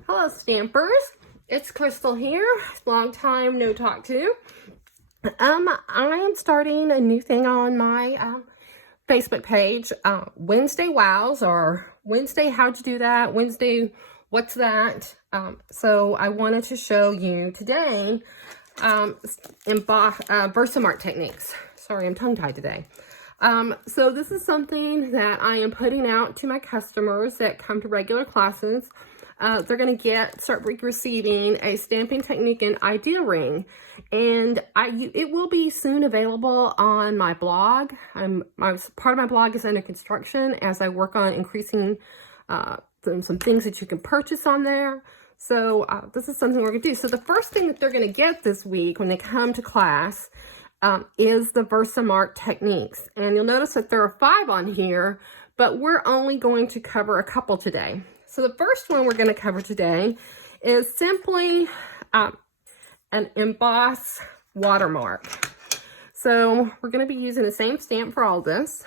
Hello Stampers, it's Crystal here. Long time no talk to. I am starting a new thing on my Facebook page, Wednesday Wows, or Wednesday How'd You Do That, Wednesday What's That. So I wanted to show you today VersaMark techniques. Sorry, I'm tongue-tied today. So this is something that I am putting out to my customers that come to regular classes. They're going to start receiving a stamping technique and idea ring, and it will be soon available on my blog. Part of my blog is under construction as I work on increasing some things that you can purchase on there. So this is something we're going to do. So the first thing that they're going to get this week when they come to class is the VersaMark techniques. And you'll notice that there are 5 on here, but we're only going to cover a couple today. So the first one we're going to cover today is simply an emboss watermark. So we're going to be using the same stamp for all this.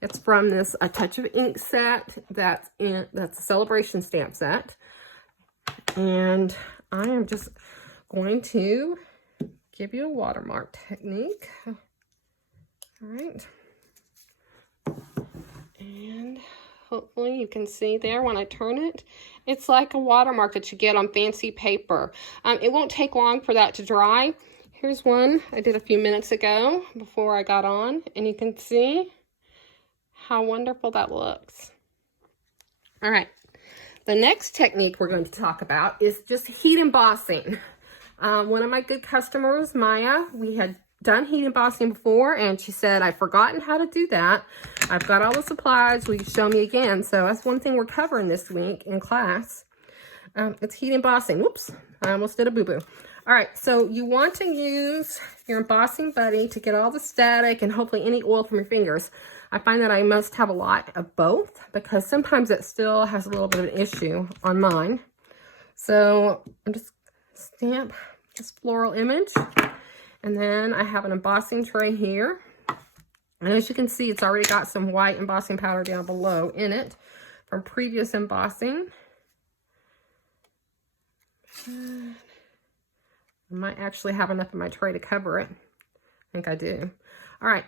It's from this A Touch of Ink set that's a celebration stamp set. And I am just going to give you a watermark technique. All right. And hopefully you can see there when I turn it. It's like a watermark that you get on fancy paper. It won't take long for that to dry. Here's one I did a few minutes ago before I got on, and you can see how wonderful that looks. All right. The next technique we're going to talk about is just heat embossing. One of my good customers, Maya, we had done heat embossing before, and she said, I've forgotten how to do that. I've got all the supplies. Will you show me again? So that's one thing we're covering this week in class. It's heat embossing. Whoops, I almost did a boo-boo. All right, so you want to use your embossing buddy to get all the static and hopefully any oil from your fingers. I find that I must have a lot of both because sometimes it still has a little bit of an issue on mine. So I'm just stamp this floral image. And then I have an embossing tray here. And as you can see, it's already got some white embossing powder down below in it from previous embossing. I might actually have enough in my tray to cover it. I think I do. All right.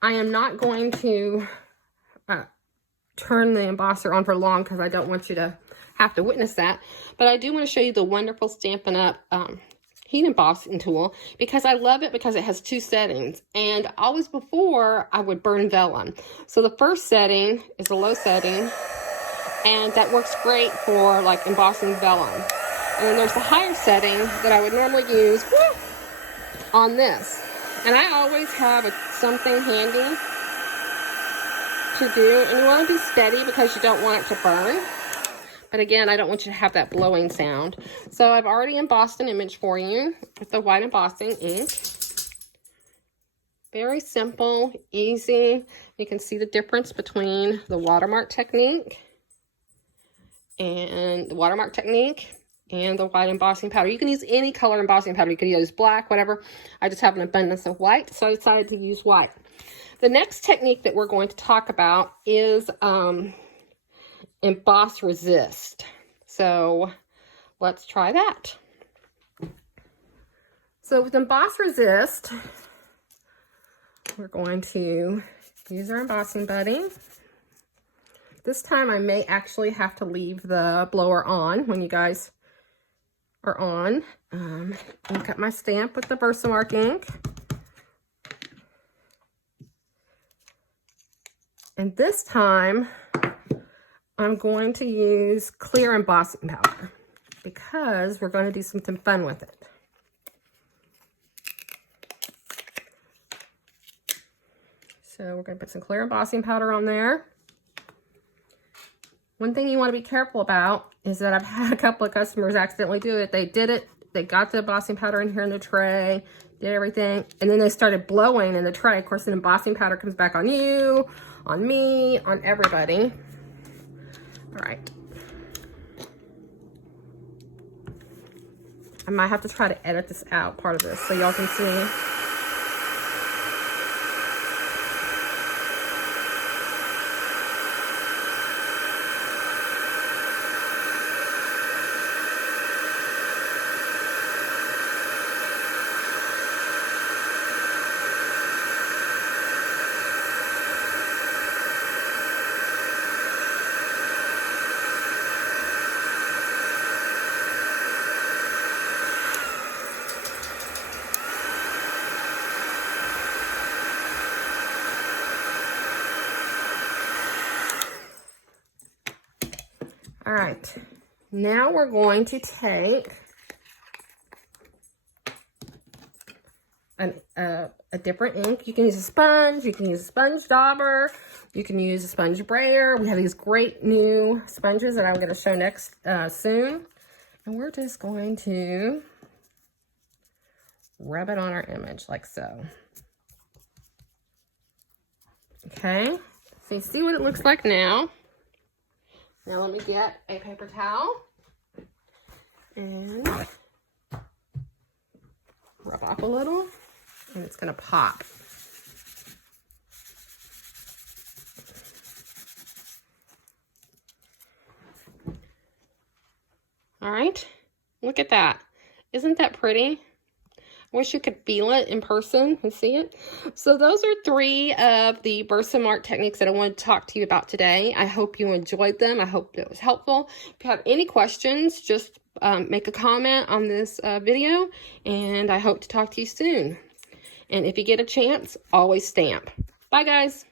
I am not going to turn the embosser on for long because I don't want you to have to witness that. But I do want to show you the wonderful Stampin' Up! Heat embossing tool because I love it because it has 2 settings. And always before, I would burn vellum. So the first setting is a low setting, and that works great for like embossing vellum. And then there's the higher setting that I would normally use on this. And I always have something handy to do. And you want to be steady because you don't want it to burn. But again, I don't want you to have that blowing sound. So I've already embossed an image for you with the white embossing ink. Very simple, easy. You can see the difference between the watermark technique and the white embossing powder. You can use any color embossing powder. You could use black, whatever. I just have an abundance of white, so I decided to use white. The next technique that we're going to talk about is emboss resist. So let's try that. So with emboss resist, we're going to use our embossing buddy. This time I may actually have to leave the blower on when you guys are on. I've got my stamp with the VersaMark ink. And this time I'm going to use clear embossing powder because we're going to do something fun with it. So we're going to put some clear embossing powder on there. One thing you want to be careful about is that I've had a couple of customers accidentally do it. They did it, they got the embossing powder in here in the tray, did everything, and then they started blowing in the tray. Of course, the embossing powder comes back on you, on me, on everybody. All right. I might have to try to edit this out, part of this, so y'all can see. All right, now we're going to take a different ink. You can use a sponge, you can use a sponge dauber, you can use a sponge brayer. We have these great new sponges that I'm going to show next soon. And we're just going to rub it on our image like so. Okay, so you see what it looks like now. Now let me get a paper towel and rub off a little, and it's going to pop. All right, look at that. Isn't that pretty? I wish you could feel it in person and see it. So those are 3 of the VersaMark techniques that I wanted to talk to you about today. I hope you enjoyed them. I hope it was helpful. If you have any questions, just make a comment on this video, and I hope to talk to you soon. And if you get a chance, always stamp. Bye, guys.